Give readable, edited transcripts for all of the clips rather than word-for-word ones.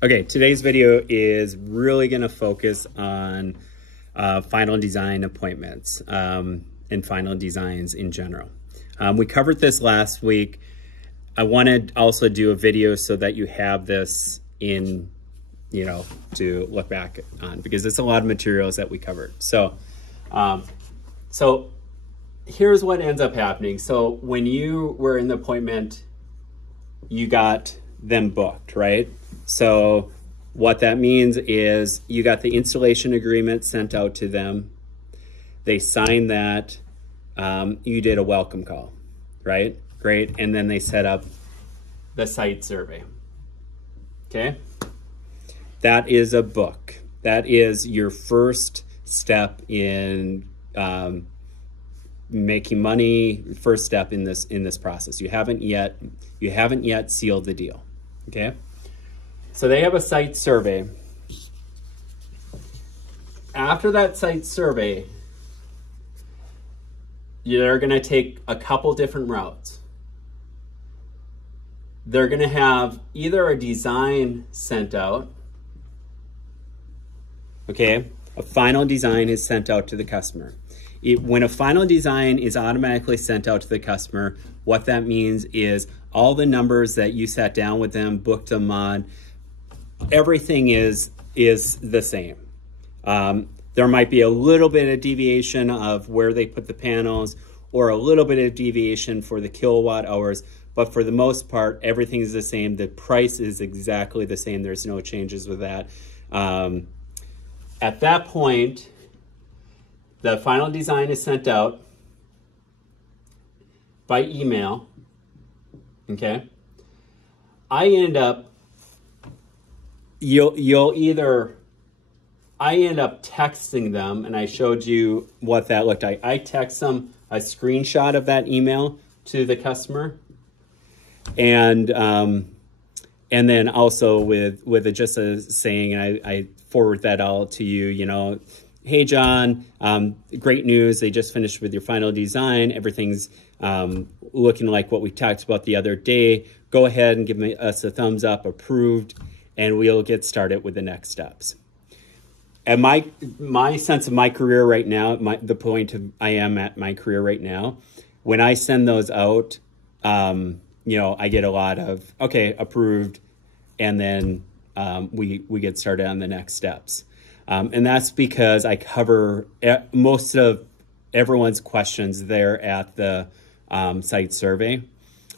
Okay, today's video is really going to focus on final design appointments and final designs in general. We covered this last week. I wanted to also do a video so that you have this in, to look back on, because it's a lot of materials that we covered. So here's what ends up happening. So when you were in the appointment, you got them booked, right? So what that means is you got the installation agreement sent out to them. They signed that. You did a welcome call, right? Great. And then they set up the site survey. Okay. That is a book. That is your first step in making money. First step in this process. You haven't yet sealed the deal. Okay. So they have a site survey. After that site survey, they're going to take a couple different routes. They're going to have either a design sent out. Okay, a final design is sent out to the customer. When a final design is automatically sent out to the customer, what that means is all the numbers that you sat down with them, booked them on, everything is the same. There might be a little bit of deviation of where they put the panels or a little bit of deviation for the kilowatt hours, but for the most part, everything is the same. The price is exactly the same. There's no changes with that. At that point, the final design is sent out by email. Okay. I end up texting them, and I showed you what that looked like. I text them a screenshot of that email to the customer, and then also with just a saying, and I forward that all to you. Hey John, great news! They just finished with your final design. Everything's looking like what we talked about the other day. Go ahead and give us a thumbs up, approved, and we'll get started with the next steps. And my sense of my career right now, the point I am at my career right now, when I send those out, I get a lot of, okay, approved, and then we get started on the next steps. And that's because I cover most of everyone's questions there at the site survey.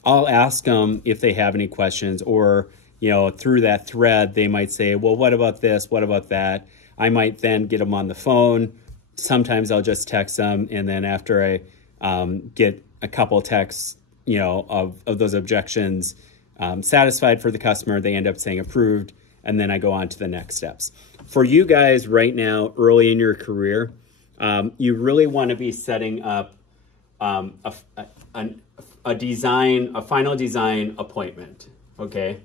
I'll ask them if they have any questions, or through that thread, they might say, well, what about this? What about that? I might then get them on the phone. Sometimes I'll just text them. And then after I get a couple texts, of those objections satisfied for the customer, they end up saying approved. And then I go on to the next steps. For you guys right now, early in your career, you really want to be setting up a final design appointment. Okay.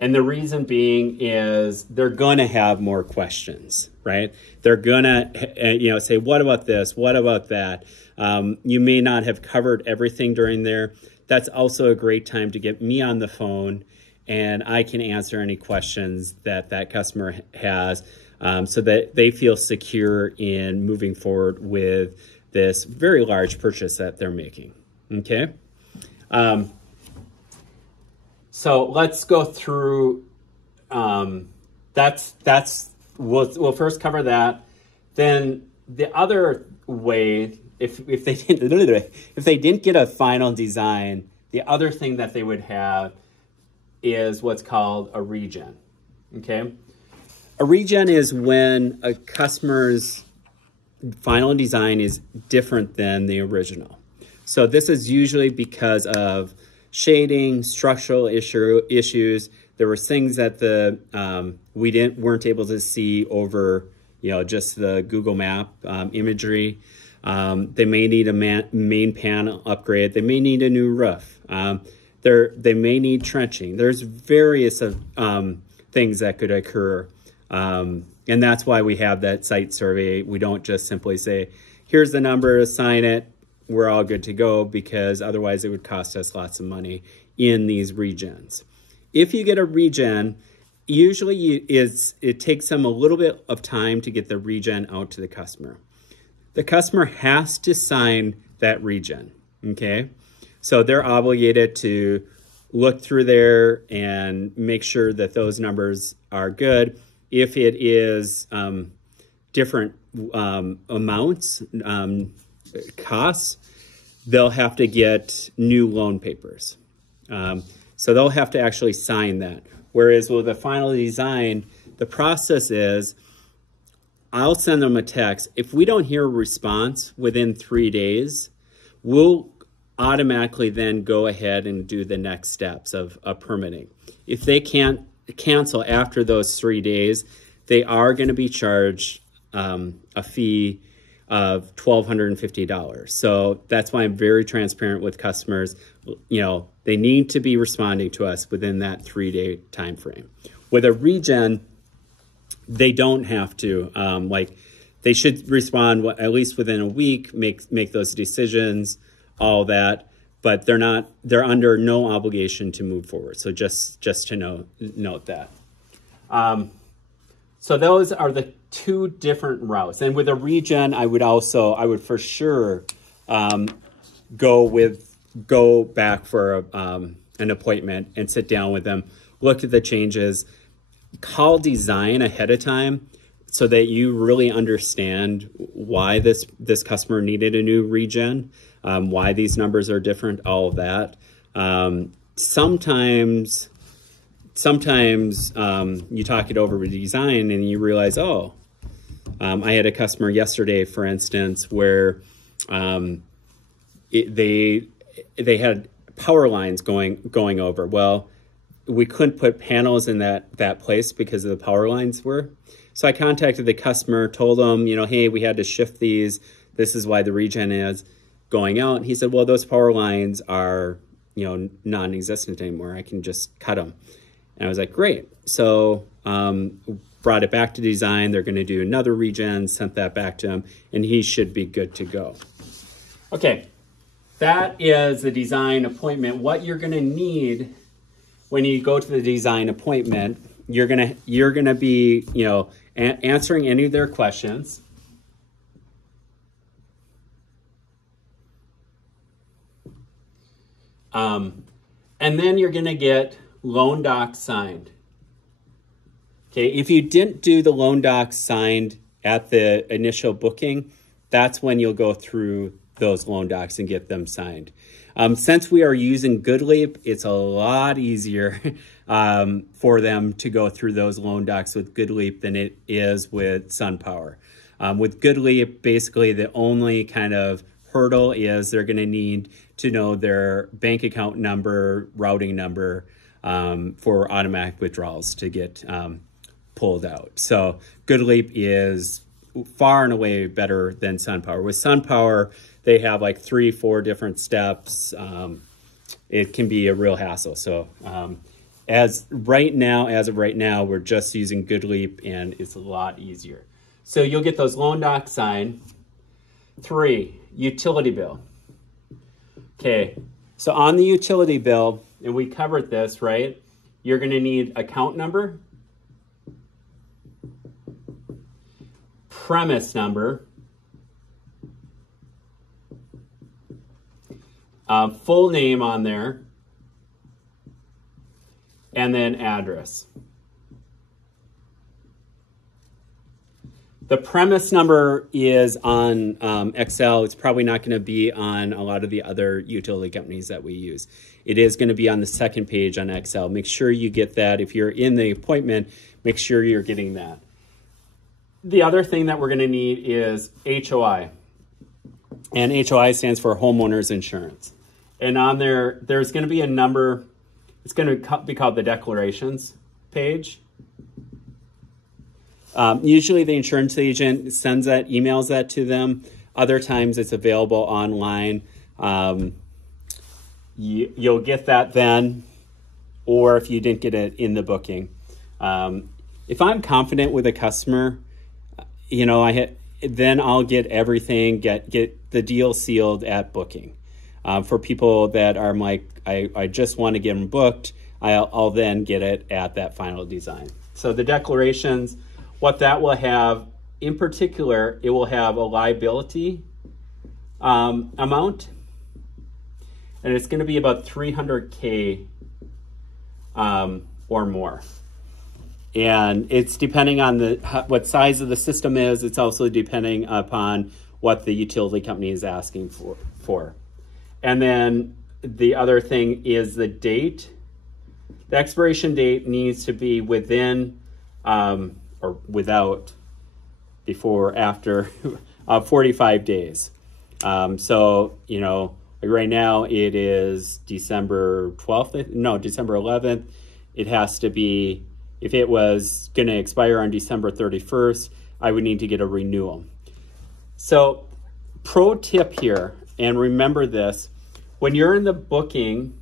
And the reason being is they're going to have more questions, right? They're going to, say, what about this? What about that? You may not have covered everything during there. That's also a great time to get me on the phone, and I can answer any questions that customer has, so that they feel secure in moving forward with this very large purchase that they're making. Okay. So let's go through, we'll first cover that. Then the other way, if they didn't get a final design, the other thing that they would have is what's called a regen. Okay. A regen is when a customer's final design is different than the original. So this is usually because of shading, structural issues. There were things that we weren't able to see over, just the Google Map imagery. They may need a main panel upgrade. They may need a new roof. They may need trenching. There's various things that could occur, and that's why we have that site survey. We don't just simply say, "Here's the number, sign it, we're all good to go," because otherwise it would cost us lots of money in these regens. if you get a regen, usually it takes them a little bit of time to get the regen out to the customer. The customer has to sign that regen, okay? So they're obligated to look through there and make sure that those numbers are good. If it is different amounts, costs, they'll have to get new loan papers. So they'll have to actually sign that. Whereas with the final design, the process is I'll send them a text. If we don't hear a response within 3 days, we'll automatically then go ahead and do the next steps of permitting. If they can't cancel after those 3 days, they are going to be charged a fee of $1,250. So that's why I'm very transparent with customers. You know, they need to be responding to us within that 3-day time frame. With a regen, they don't have to. They should respond at least within a week, make those decisions, all that. But they're under no obligation to move forward. So just to note that. So those are the two different routes. And with a regen, I would for sure go back for an appointment and sit down with them, look at the changes, call design ahead of time so that you really understand why this customer needed a new regen, why these numbers are different, all of that. Sometimes you talk it over with design and you realize, I had a customer yesterday, for instance, where they had power lines going over. Well, we couldn't put panels in that place because of the power lines were. So I contacted the customer, told them, hey, we had to shift these. This is why the regen is going out. And he said, well, those power lines are, non-existent anymore. I can just cut them. And I was like, great. So brought it back to design. They're going to do another regen, sent that back to him, and he should be good to go. Okay, that is the design appointment. What you're going to need when you go to the design appointment, you're gonna be, answering any of their questions. And then you're gonna get loan docs signed. Okay, if you didn't do the loan docs signed at the initial booking, that's when you'll go through those loan docs and get them signed. Since we are using GoodLeap, it's a lot easier for them to go through those loan docs with GoodLeap than it is with SunPower. With GoodLeap, basically the only kind of hurdle is they're going to need to know their bank account number, routing number for automatic withdrawals to get pulled out. So GoodLeap is far and away better than SunPower. With SunPower, they have like 3-4 different steps. It can be a real hassle. So as of right now, we're just using GoodLeap and it's a lot easier. So you'll get those loan docs signed. 3, utility bill. Okay, so on the utility bill, and we covered this, right? You're gonna need account number, premise number, full name on there, and then address. The premise number is on Excel. It's probably not going to be on a lot of the other utility companies that we use. It is going to be on the second page on Excel. Make sure you get that. If you're in the appointment, make sure you're getting that. The other thing that we're going to need is HOI. And HOI stands for homeowners insurance. And on there, there's going to be a number. It's going to be called the declarations page. Usually the insurance agent emails that to them. Other times it's available online. You'll get that then, or if you didn't get it in the booking. If I'm confident with a customer, then I'll get everything, get the deal sealed at booking. For people that are like, I just want to get them booked, I'll then get it at that final design. So the declarations, what that will have, in particular, it will have a liability amount, and it's going to be about $300K or more. And it's depending on what size of the system is. It's also depending upon what the utility company is asking for. And then the other thing is the date. The expiration date needs to be within or without, before, after 45 days. So, you know, like right now it is December 12th, no, December 11th. It has to be, if it was going to expire on December 31st, I would need to get a renewal. So pro tip here, and remember this, when you're in the booking,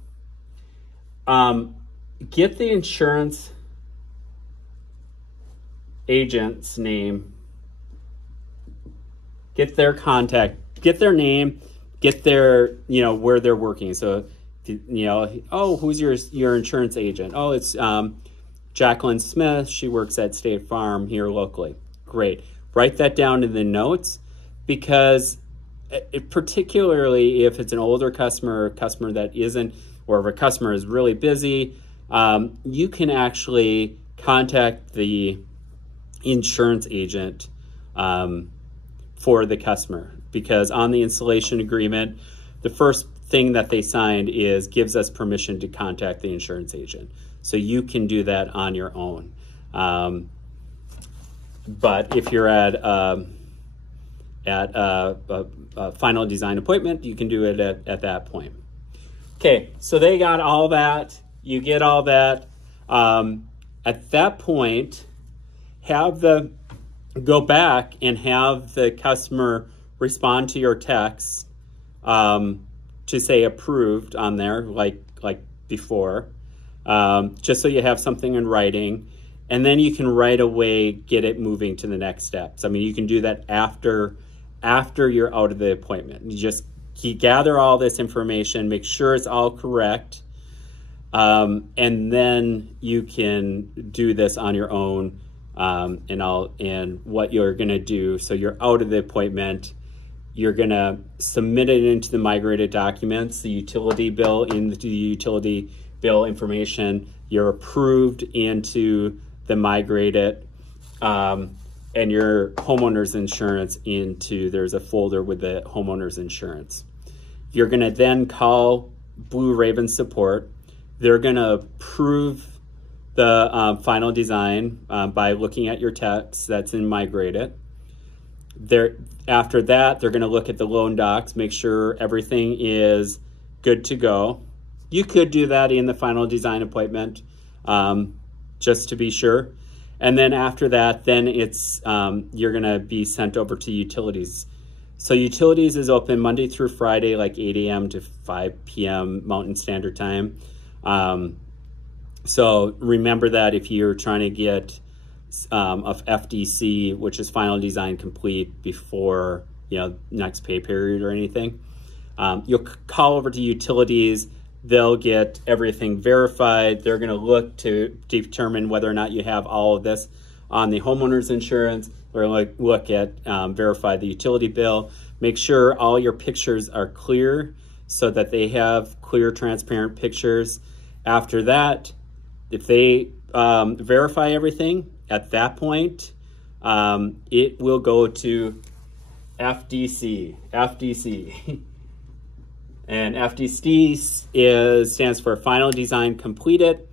get the insurance agent's name, get their contact, get their name, get their, you know, where they're working. So, you know, oh, who's your insurance agent? Oh, it's Jacqueline Smith. She works at State Farm here locally. Great. Write that down in the notes, because particularly if it's an older customer, or a customer that isn't, or if a customer is really busy, you can actually contact the insurance agent for the customer, because on the installation agreement, the first thing that they signed gives us permission to contact the insurance agent. So you can do that on your own. But if you're at a final design appointment, you can do it at that point. Okay, so they got all that. You get all that. At that point, go back and have the customer respond to your text to say approved on there, like before, just so you have something in writing. And then you can right away get it moving to the next steps. I mean, you can do that after you're out of the appointment. You gather all this information, make sure it's all correct, and then you can do this on your own. And what you're going to do, so you're out of the appointment, you're going to submit it into the migrated documents, the utility bill into the utility bill information. You're approved into the migrated, and your homeowner's insurance there's a folder with the homeowner's insurance. You're going to then call Blue Raven support. They're going to approve the final design by looking at your text that's in migrated. After that, they're going to look at the loan docs, make sure everything is good to go. You could do that in the final design appointment, just to be sure. And then after that, then it's you're going to be sent over to utilities. So utilities is open Monday through Friday, like 8 a.m. to 5 p.m. Mountain Standard Time. So remember that if you're trying to get of FDC, which is final design complete, before next pay period or anything, you'll call over to utilities. They'll get everything verified. They're going to look to determine whether or not you have all of this on the homeowner's insurance. They're going to look at verify the utility bill, make sure all your pictures are clear so that they have clear, transparent pictures. After that, if they verify everything, at that point, it will go to FDC. And FDC stands for Final Design Completed.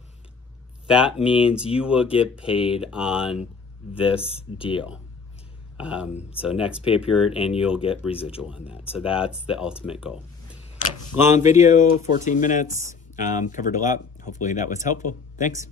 That means you will get paid on this deal. So next pay period, and you'll get residual on that. So that's the ultimate goal. Long video, 14 minutes, covered a lot. Hopefully that was helpful. Thanks.